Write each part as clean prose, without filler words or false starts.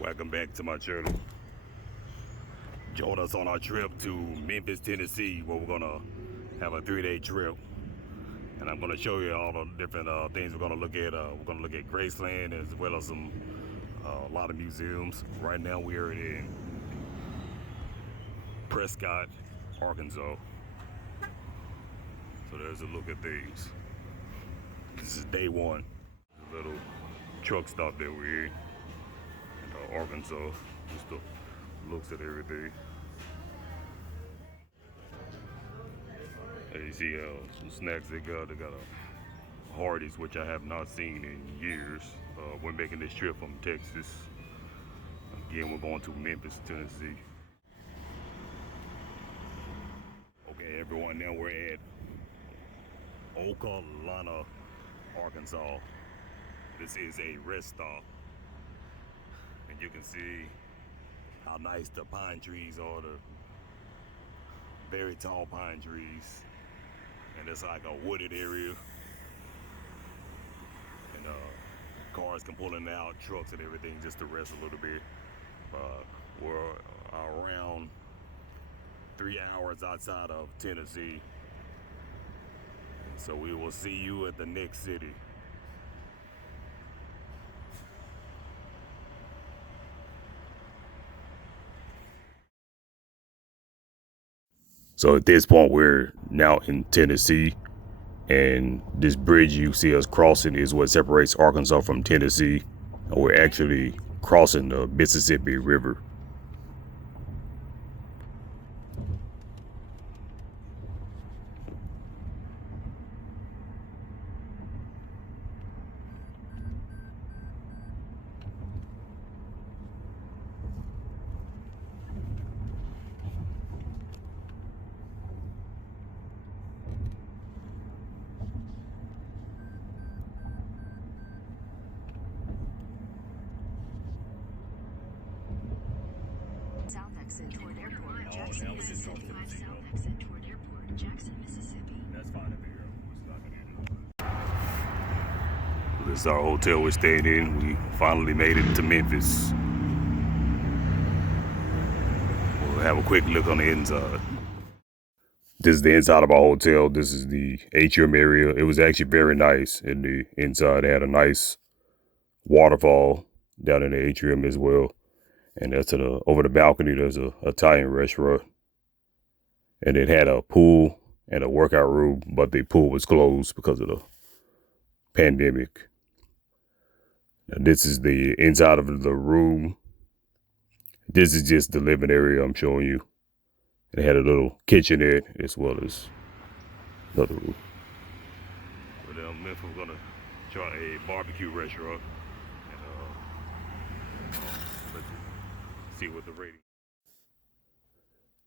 Welcome back to my channel. Join us on our trip to Memphis, Tennessee, where we're gonna have a 3-day trip. And I'm gonna show you all the different things we're gonna look at. We're gonna look at Graceland as well as a lot of museums. Right now we are in Prescott, Arkansas. So there's a look at things. This is day one. A little truck stop that we're in Arkansas. Just the looks at everything. And you see some snacks they got. They got a Hardee's, which I have not seen in years. We're making this trip from Texas. Again, we're going to Memphis, Tennessee. Okay, everyone, now we're at Ocala, Arkansas. This is a rest stop. And you can see how nice the pine trees are, the very tall pine trees. And it's like a wooded area. And cars can pull in and out, trucks and everything, just to rest a little bit. We're around 3 hours outside of Tennessee. So we will see you at the next city. So at this point, we're now in Tennessee, and this bridge you see us crossing is what separates Arkansas from Tennessee. And we're actually crossing the Mississippi River. South exit toward airport, Jackson, Mississippi. South exit toward airport, Jackson, Mississippi. That's fine to figure out. This is our hotel we're staying in. We finally made it to Memphis. We'll have a quick look on the inside. This is the inside of our hotel. This is the atrium area. It was actually very nice in the inside. They had a nice waterfall down in the atrium as well. And that's over the balcony, there's a Italian restaurant. And it had a pool and a workout room, but the pool was closed because of the pandemic. Now, this is the inside of the room. This is just the living area I'm showing you. It had a little kitchenette as well as another room. But in Memphis, we're gonna try a barbecue restaurant. See what the rating.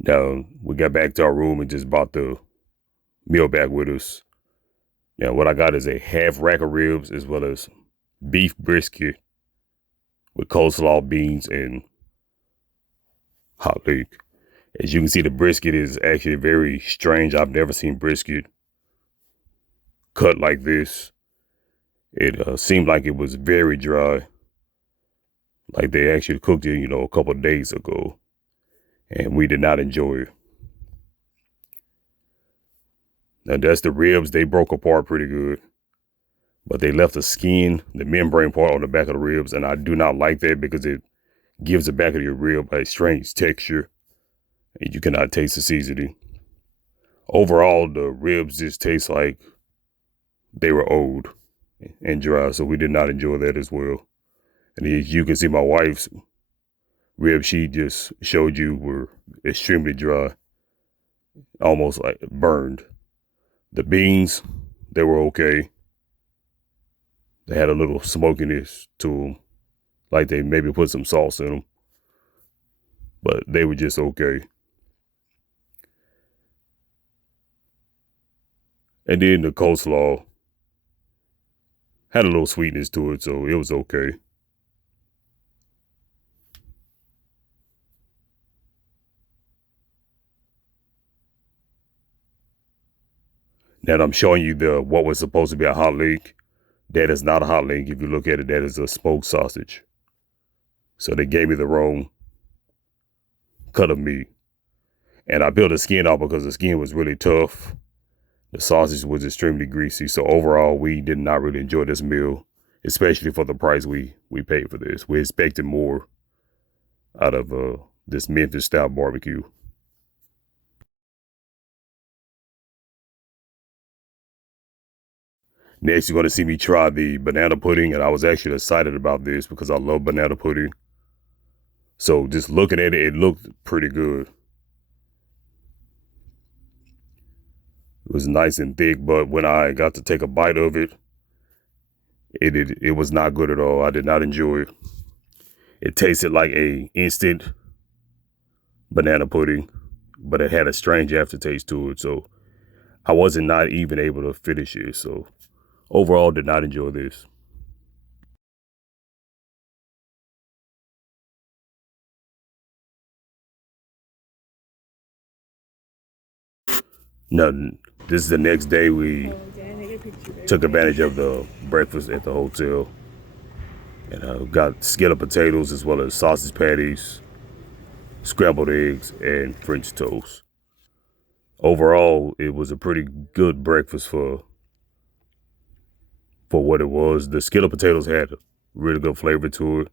Now we got back to our room and just bought the meal back with us. Now what I got is a half rack of ribs as well as beef brisket with coleslaw, beans, and hot leg. As you can see, the brisket is actually very strange. I've never seen brisket cut like this. It seemed like it was very dry. Like they actually cooked it, a couple of days ago. And we did not enjoy it. Now that's the ribs. They broke apart pretty good. But they left the skin, the membrane part on the back of the ribs. And I do not like that because it gives the back of your rib a strange texture. And you cannot taste the seasoning. Overall, the ribs just taste like they were old and dry. So we did not enjoy that as well. And as you can see, my wife's ribs, she just showed you, were extremely dry, almost like burned. The beans, they were okay. They had a little smokiness to them, like they maybe put some sauce in them, but they were just okay. And then the coleslaw had a little sweetness to it, so it was okay. Now I'm showing you what was supposed to be a hot link. That is not a hot link. If you look at it, that is a smoked sausage. So they gave me the wrong cut of meat. And I peeled the skin off because the skin was really tough. The sausage was extremely greasy. So overall, we did not really enjoy this meal, especially for the price we paid for this. We expected more out of this Memphis Style barbecue. Next, you're going to see me try the banana pudding, and I was actually excited about this because I love banana pudding. So just looking at it, it looked pretty good. It was nice and thick, but when I got to take a bite of it, it was not good at all. I did not enjoy it. It tasted like a instant banana pudding, but it had a strange aftertaste to it. So I wasn't not even able to finish it. So overall, did not enjoy this. Nothing. This is the next day. We took advantage of the breakfast at the hotel and got skillet potatoes as well as sausage patties, scrambled eggs, and French toast. Overall, it was a pretty good breakfast for what it was. The skillet potatoes had really good flavor to it.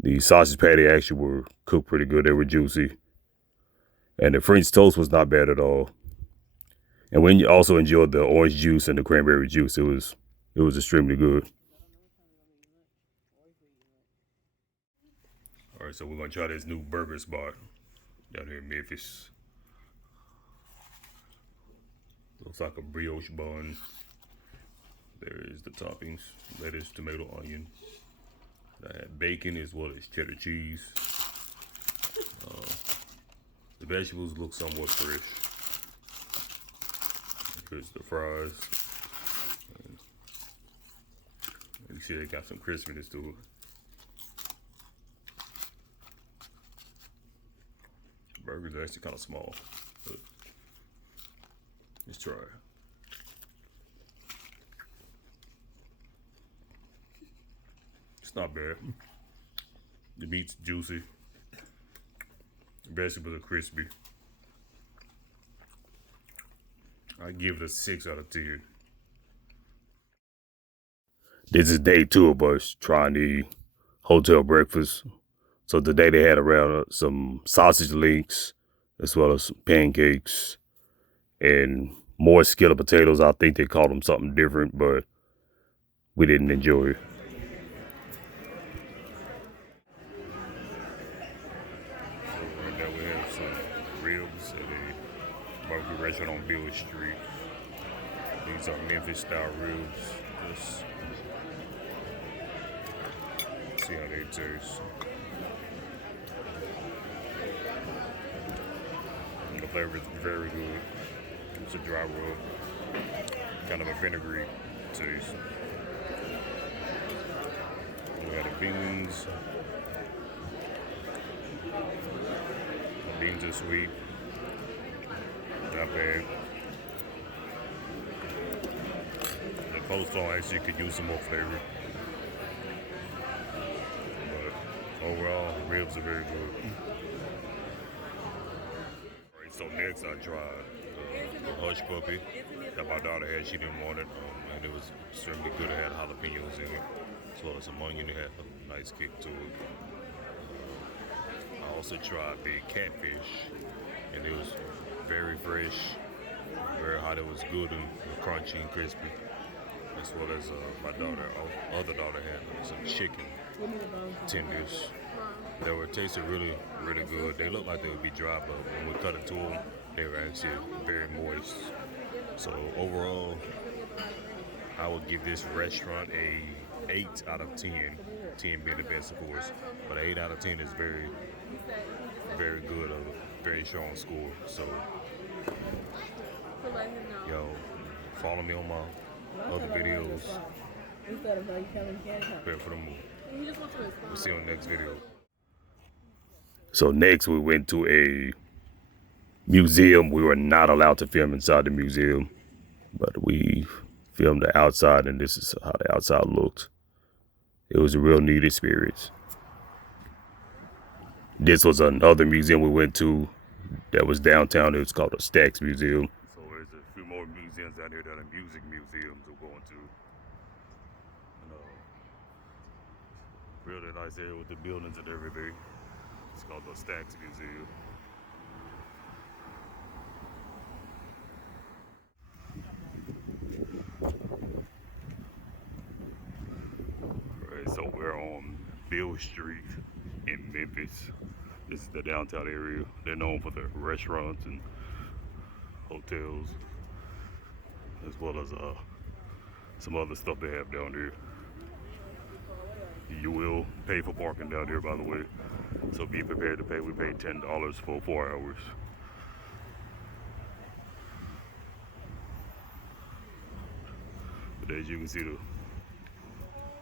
The sausage patty actually were cooked pretty good. They were juicy. And the French toast was not bad at all. And we also enjoyed the orange juice and the cranberry juice. It was extremely good. All right, so we're gonna try this new burger spot down here in Memphis. Looks like a brioche bun. There is the toppings: lettuce, tomato, onion. I had bacon as well as cheddar cheese. The vegetables look somewhat fresh. Here's the fries. And you see they got some crispiness to it. The burgers are actually kind of small, but let's try it. It's not bad. The meat's juicy. The vegetables are crispy. I give it a 6 out of 10. This is day 2 of us trying the hotel breakfast. So today they had around some sausage links as well as some pancakes and more skillet potatoes. I think they called them something different, but we didn't enjoy it. So right now we have some ribs at a barbecue restaurant on Bill Street. These are Memphis Style ribs. Just see how they taste. And the flavor is very good. It's a dry rub, kind of a vinegary taste. We got the beans. The beans are sweet. Not bad. The coleslaw actually could use some more flavor. But overall, the ribs are very good. Alright, so next I tried the hush puppy that my daughter had. She didn't want it, and it was extremely good. It had jalapenos in it, as well as some onion. It had a nice kick to it. I also tried the catfish, and it was very fresh, very hot. It was good and crunchy and crispy. As well as my other daughter had some chicken tenders. They were tasted really, really good. They looked like they would be dry, but when we cut into them, they were actually very moist. So overall, I would give this restaurant a 8 out of 10. 10 being the best, of course, but 8 out of 10 is very, very good. A very strong score. So, yo, follow me on my other videos. Prepare for the move. We'll see you on the next video. So next we went to a museum. We were not allowed to film inside the museum, but we filmed the outside, and this is how the outside looked. It was a real neat experience. This was another museum we went to that was downtown. It was called the Stax Museum. So there's a few more museums down here that are music museums we're going to. Really nice area with the buildings and everything. It's called the Stax Museum. Alright, so we're on Bill Street in Memphis. This is the downtown area. They're known for their restaurants and hotels, as well as some other stuff they have down here. You will pay for parking down here, by the way. So be prepared to pay. We paid $10 for 4 hours. But as you can see,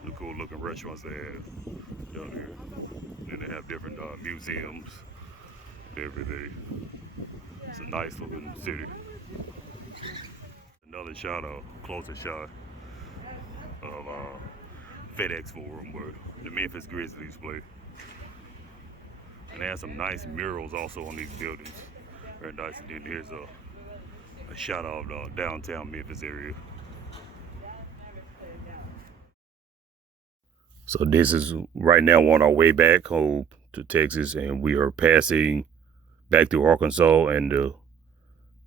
the cool looking restaurants they have down here. Then they have different museums and everything. It's a nice looking city. Another shot, a closer shot of FedEx Forum where the Memphis Grizzlies play. And they have some nice murals also on these buildings. Very nice. And then here's a shot of the downtown Memphis area. So this is right now on our way back home to Texas, and we are passing back through Arkansas, and the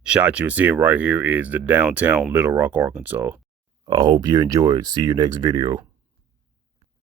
shot you're seeing right here is the downtown Little Rock, Arkansas. I hope you enjoyed. See you next video.